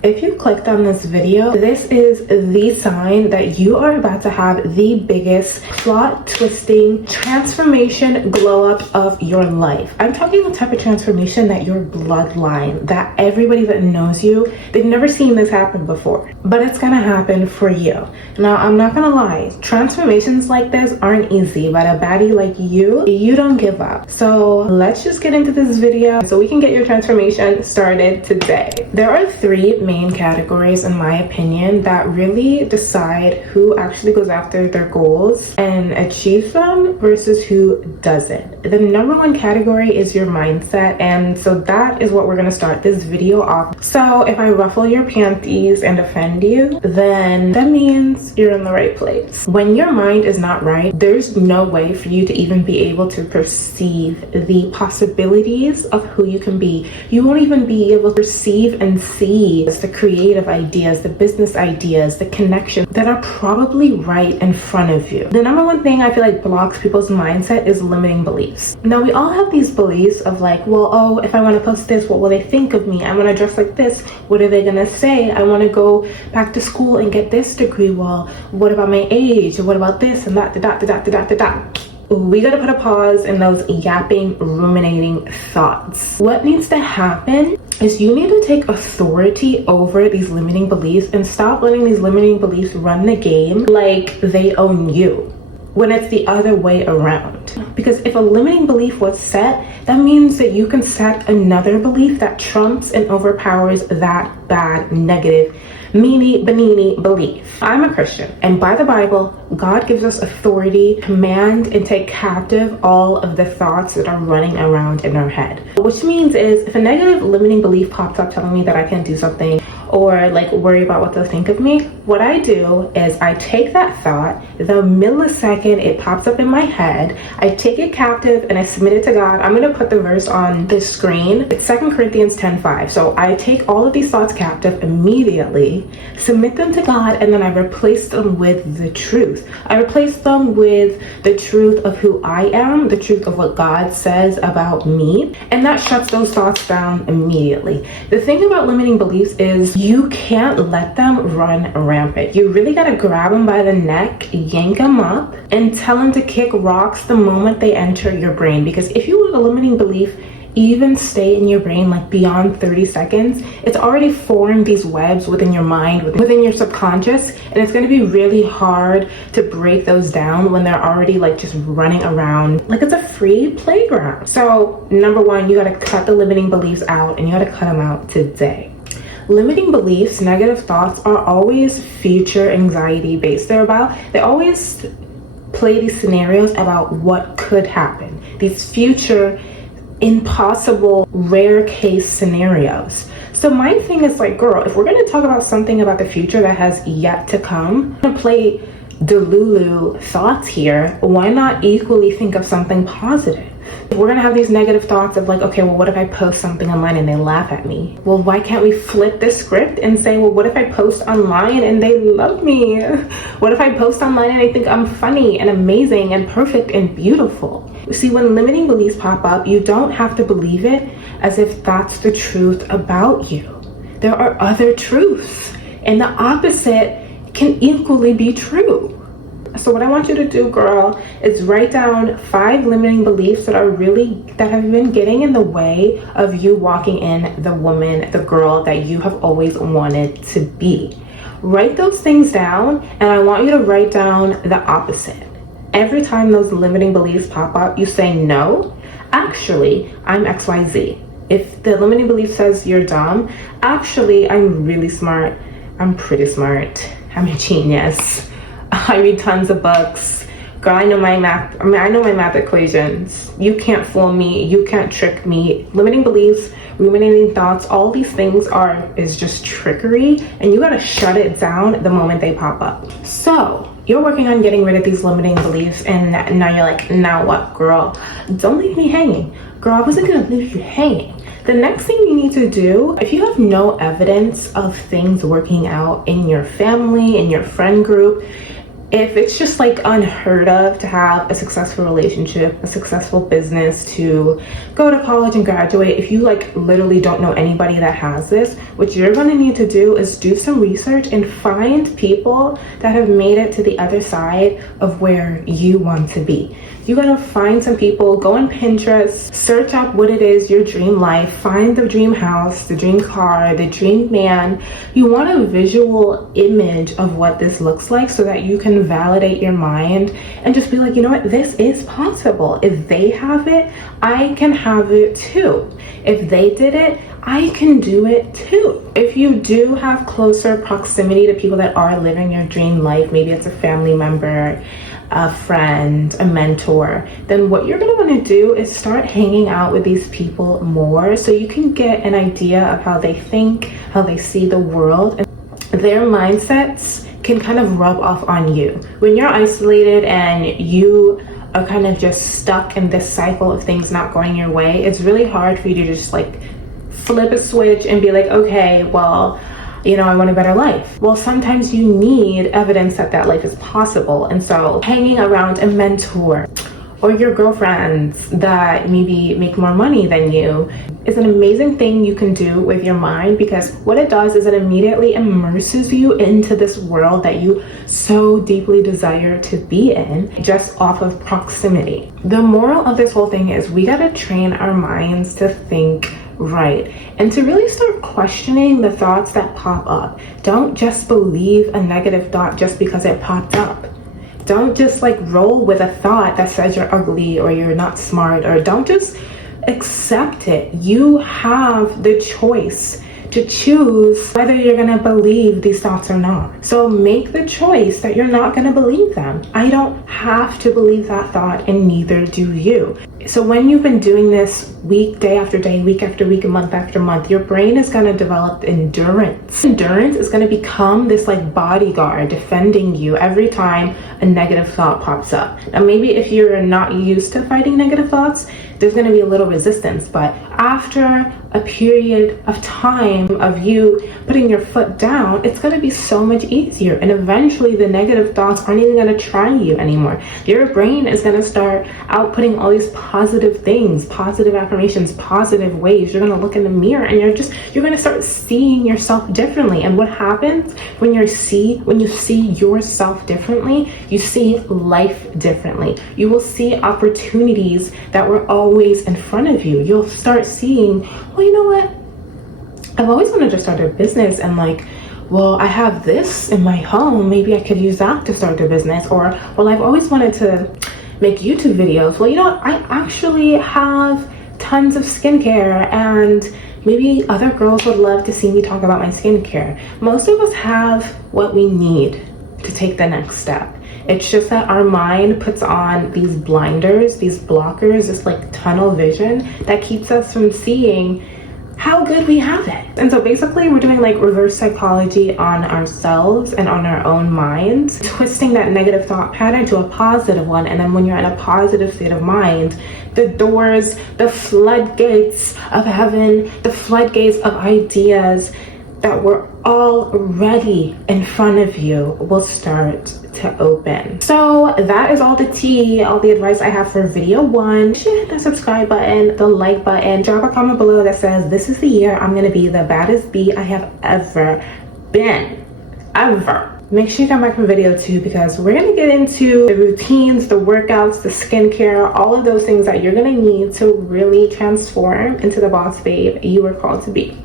If you clicked on this video, this is the sign that you are about to have the biggest plot twisting transformation glow up of your life. I'm talking the type of transformation that your bloodline, that everybody that knows you, they've never seen this happen before, but it's gonna happen for you. Now, I'm not gonna lie, transformations like this aren't easy, but a baddie like you don't give up. So let's just get into this video so we can get your transformation started today. There are three main categories, in my opinion, that really decide who actually goes after their goals and achieves them versus who doesn't. The number one category is your mindset, and so that is what we're going to start this video off. So if I ruffle your panties and offend you, then that means you're in the right place. When your mind is not right, there's no way for you to even be able to perceive the possibilities of who you can be. You won't even be able to perceive and see the creative ideas, the business ideas, the connections that are probably right in front of you. The number one thing I feel like blocks people's mindset is limiting beliefs. Now, we all have these beliefs of like, well, oh, if I want to post this, what will they think of me? I want to dress like this. What are they going to say? I want to go back to school and get this degree. Well, what about my age? What about this and that, We gotta put a pause in those yapping, ruminating thoughts. What needs to happen is you need to take authority over these limiting beliefs and stop letting these limiting beliefs run the game like they own you, when it's the other way around. Because if a limiting belief was set, that means that you can set another belief that trumps and overpowers that bad, negative, meanie, benini belief. I'm a Christian, and by the Bible, God gives us authority, command, and take captive all of the thoughts that are running around in our head. Which means is, if a negative limiting belief pops up telling me that I can't do something, or like worry about what they'll think of me, what I do is I take that thought, the millisecond it pops up in my head, I take it captive and I submit it to God. I'm gonna put the verse on the screen. It's 2 Corinthians 10:5. So I take all of these thoughts captive immediately, submit them to God, and then I replace them with the truth. I replace them with the truth of who I am, the truth of what God says about me, and that shuts those thoughts down immediately. The thing about limiting beliefs is you can't let them run rampant. You really gotta grab them by the neck, yank them up, and tell them to kick rocks the moment they enter your brain. Because if you let a limiting belief even stay in your brain like beyond 30 seconds, it's already formed these webs within your mind, within your subconscious, and it's going to be really hard to break those down when they're already like just running around like it's a free playground. So number one, you got to cut the limiting beliefs out, and you got to cut them out today. Limiting beliefs, negative thoughts are always future anxiety based. They always play these scenarios about what could happen, these future impossible rare case scenarios. So my thing is like, girl, if we're going to talk about something about the future that has yet to come, I'm going to play Delulu thoughts here. Why not equally think of something positive? If we're gonna have these negative thoughts of like, okay, well, what if I post something online and they laugh at me? Well, why can't we flip the script and say, well, what if I post online and they love me? What if I post online and they think I'm funny and amazing and perfect and beautiful? See, when limiting beliefs pop up, you don't have to believe it as if that's the truth about you. There are other truths, and the opposite can equally be true. So what I want you to do, girl, is write down 5 limiting beliefs that have been getting in the way of you walking in the woman, the girl that you have always wanted to be. Write those things down, and I want you to write down the opposite. Every time those limiting beliefs pop up, you say, no, actually, I'm XYZ. If the limiting belief says you're dumb, actually, I'm really smart. I'm pretty smart. I'm a genius. I read tons of books. Girl, I know my math. I know my math equations. You can't fool me. You can't trick me. Limiting beliefs, ruminating thoughts, all these things is just trickery, and you gotta shut it down the moment they pop up. So you're working on getting rid of these limiting beliefs, and now you're like, now what, girl? Don't leave me hanging. Girl, I wasn't gonna leave you hanging. The next thing you need to do, if you have no evidence of things working out in your family, in your friend group, if it's just like unheard of to have a successful relationship, a successful business, to go to college and graduate, if you like literally don't know anybody that has this, what you're going to need to do is do some research and find people that have made it to the other side of where you want to be. You gotta find some people, go on Pinterest, search up what it is, your dream life, find the dream house, the dream car, the dream man. You want a visual image of what this looks like so that you can validate your mind and just be like, you know what, this is possible. If they have it, I can have it too. If they did it, I can do it too. If you do have closer proximity to people that are living your dream life, maybe it's a family member, a friend, a mentor, then what you're going to want to do is start hanging out with these people more so you can get an idea of how they think, how they see the world, and their mindsets can kind of rub off on you. When you're isolated and you are kind of just stuck in this cycle of things not going your way, it's really hard for you to just like flip a switch and be like, okay, well, you know, I want a better life. Well, sometimes you need evidence that that life is possible. And so hanging around a mentor or your girlfriends that maybe make more money than you is an amazing thing you can do with your mind, because what it does is it immediately immerses you into this world that you so deeply desire to be in just off of proximity. The moral of this whole thing is we gotta train our minds to think right and to really start questioning the thoughts that pop up. Don't just believe a negative thought just because it popped up. Don't just like roll with a thought that says you're ugly or you're not smart, or don't just accept it. You have the choice to choose whether you're going to believe these thoughts or not. So make the choice that you're not going to believe them. I don't have to believe that thought, and neither do you. So when you've been doing this week, day after day, week after week, and month after month, your brain is going to develop endurance. Endurance is going to become this like bodyguard defending you every time a negative thought pops up. Now, maybe if you're not used to fighting negative thoughts, there's going to be a little resistance, but after a period of time of you putting your foot down, it's going to be so much easier, and eventually the negative thoughts aren't even going to try you anymore. Your brain is going to start outputting all these positive things, positive affirmations, positive ways. You're going to look in the mirror and you're going to start seeing yourself differently. And what happens when you see yourself differently, you see life differently. You will see opportunities that were always in front of you. You'll start seeing, well, you know what? I've always wanted to start a business, and like, well, I have this in my home. Maybe I could use that to start a business. Or, well, I've always wanted to make YouTube videos. Well, you know what? I actually have tons of skincare, and maybe other girls would love to see me talk about my skincare. Most of us have what we need to take the next step. It's just that our mind puts on these blinders, these blockers, this like tunnel vision that keeps us from seeing how good we have it. And so basically we're doing like reverse psychology on ourselves and on our own minds, twisting that negative thought pattern to a positive one. And then when you're in a positive state of mind, the doors, the floodgates of heaven, the floodgates of ideas that were already in front of you will start to open. So that is all the tea, all the advice I have for video 1. You should hit the subscribe button, the like button, drop a comment below that says this is the year I'm gonna be the baddest bee I have ever been. Ever. Make sure you come back for video 2, because we're gonna get into the routines, the workouts, the skincare, all of those things that you're gonna need to really transform into the boss babe you were called to be.